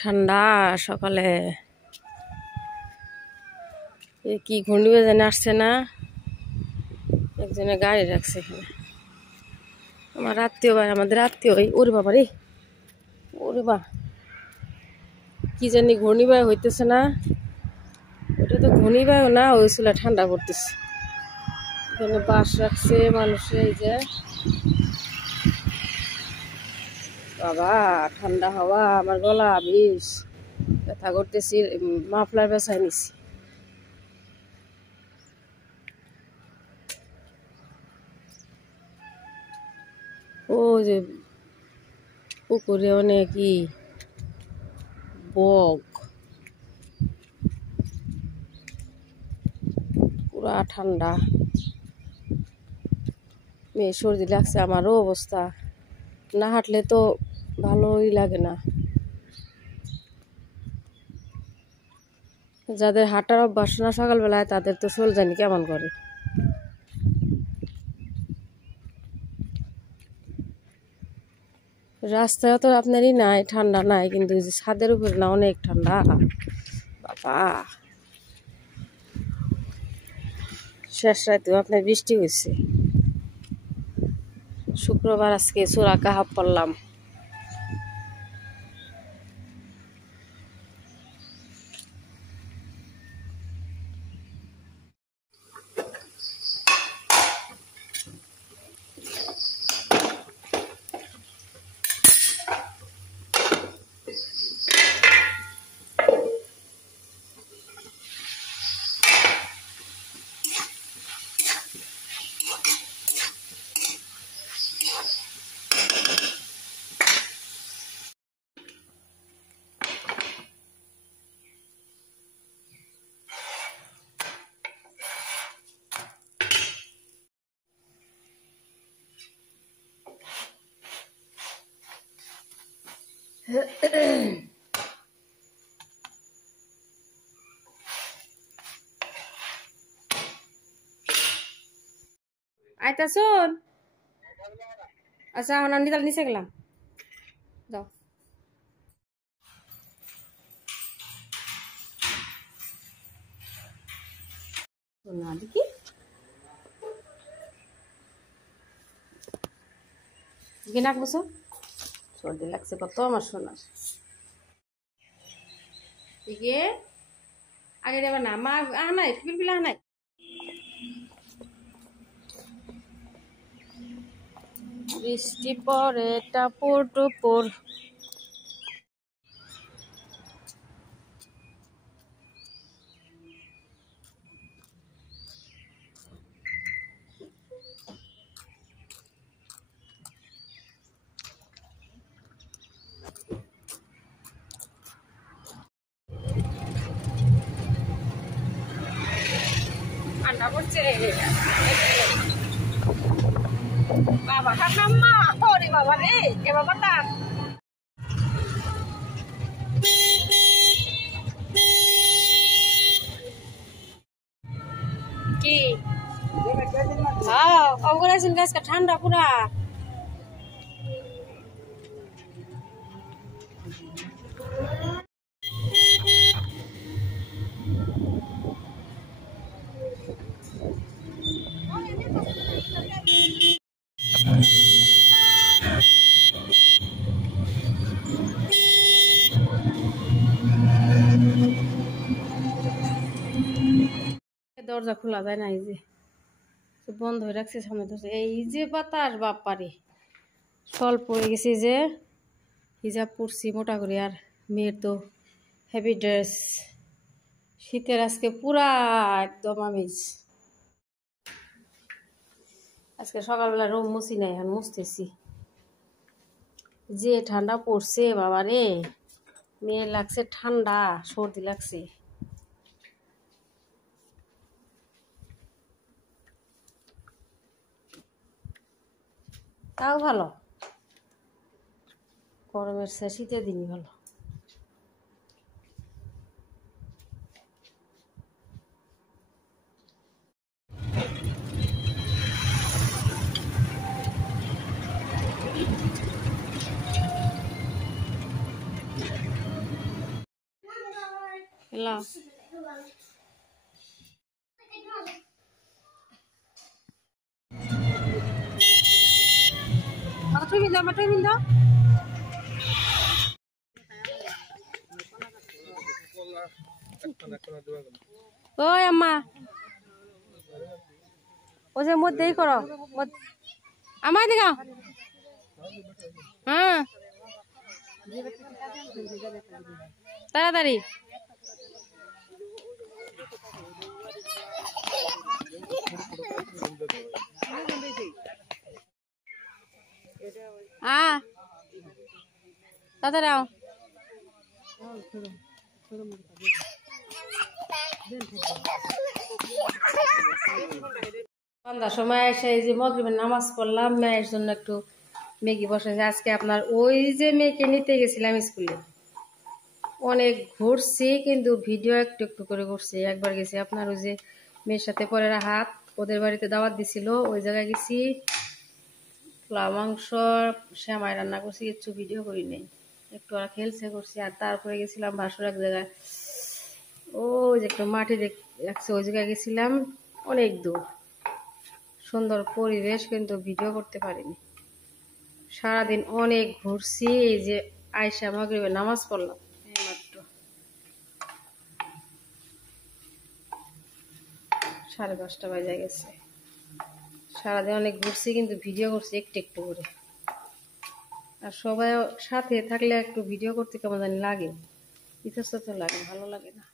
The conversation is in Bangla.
ঠান্ডা সকালে কি ঘূর্ণিঝড় জানে আসছে না, একজনে গাড়ি রাখছে এখানে। আমার আত্মীয় ভাই, আমাদের আত্মীয় ওরে বাবা রে, ওরে বা কি জানি ঘূর্ণিঝড় হইতেছে না, ওটা তো ঘূর্ণিঝড় না হয়েছিল, ঠান্ডা পড়তেছে। এখানে বাস রাখছে মানুষে, এই যে বাবা ঠান্ডা হাওয়া, আমার গলা বিষ ব্যথা করতেছি, মাফলার বেছায় নিছি। ও যে পুকুরে অনেকই বক, পুরা ঠান্ডা, মেয়ে সর্দি লাগছে, আমারও অবস্থা, না হাঁটলে তো ভালোই লাগে না। যাদের হাঁটার অভ্যাস না সকালবেলায়, তাদের তো চল জানি কেমন করে। রাস্তায় তো আপনারই নাই, ঠান্ডা নাই, কিন্তু ছাদের উপরে না অনেক ঠান্ডা বাবা। শেষ রাতেও আপনার বৃষ্টি হয়েছে। শুক্রবার আজকে চোরা কাহাব পড়লাম। আইতা শোন, আচ্ছা এখন আমি তাহলে নিচে গেলাম, যাও। না দেখি গিনাক বসো, সর্দি লাগছে কত আমার সোনার। এগে আগে দেবা না, মা আনাই পিলপিলা আনাই। বৃষ্টি পরে টাপুর টুপুর, ঠান্ডা পড়ছে বাবা, ঠান্ডা ওরে বাবা রে, এ বাবাটা কি হ্যাঁ অঙ্গরাইছেন গাছটা ঠান্ডা পুরা। দরজা খোলা যায় না, এই যে বন্ধ হয়ে রাখছে সামনে ধরছে, এই যে বাতাস বাপারে, স্বল্প হয়ে গেছে যে হিজাব পরছি মোটা করে, আর মেয়ের তো হেভি ড্রেস, শীতের আজকে পুরা একদম আমেজ। আজকে সকালবেলা রুম মুছি নাই, এখন মুছতেছি, যে ঠান্ডা পড়ছে বাবা রে, মেয়ের লাগছে ঠান্ডা, সর্দি লাগছে। তাও ভালো, গরমের চেয়ে শীতের দিনই ভালো। লা মাটুই বিন্দা ওই আম্মা ও যে মধ্যেই করো আমার দিকে হ্যাঁ তাড়াতাড়ি তাড়াতাড়ি আও সন্ধ্যার সময় এসে এই যে মাগরিবের নামাজ পড়লাম, মেয়ের জন্য একটু ম্যাগি বসেছে। আজকে আপনার ওই যে মেয়েকে নিতে গেছিলাম স্কুলে, অনেক ঘুরছি কিন্তু ভিডিও একটু একটু করে করছি। একবার গেছি আপনার ওই যে মেয়ের সাথে পরে হাত ওদের বাড়িতে দাওয়াত দিছিল, ওই জায়গায় গেছি, পোলাও মাংস শ্যামাই রান্না করছি, কিছু ভিডিও করি নাই, একটু আর খেলছে করছি। আর তারপরে গেছিলাম ভাসুর এক জায়গায়, ওই যে একটু মাটি রাখছে, ওই জায়গায় গেছিলাম, অনেক দূর, সুন্দর পরিবেশ, কিন্তু ভিডিও করতে পারিনি। সারাদিন অনেক ঘুরছি। এই যে আয়সা মাগরিবের নামাজ পড়লাম মাত্র 5:30 বাজে গেছে। সারাদিন অনেক ঘুরছি কিন্তু ভিডিও করছি একটু একটু করে। আর সবাই সাথে থাকলে একটু ভিডিও করতে কেমন জানি লাগে, ইতস্তত লাগে, ভালো লাগে না।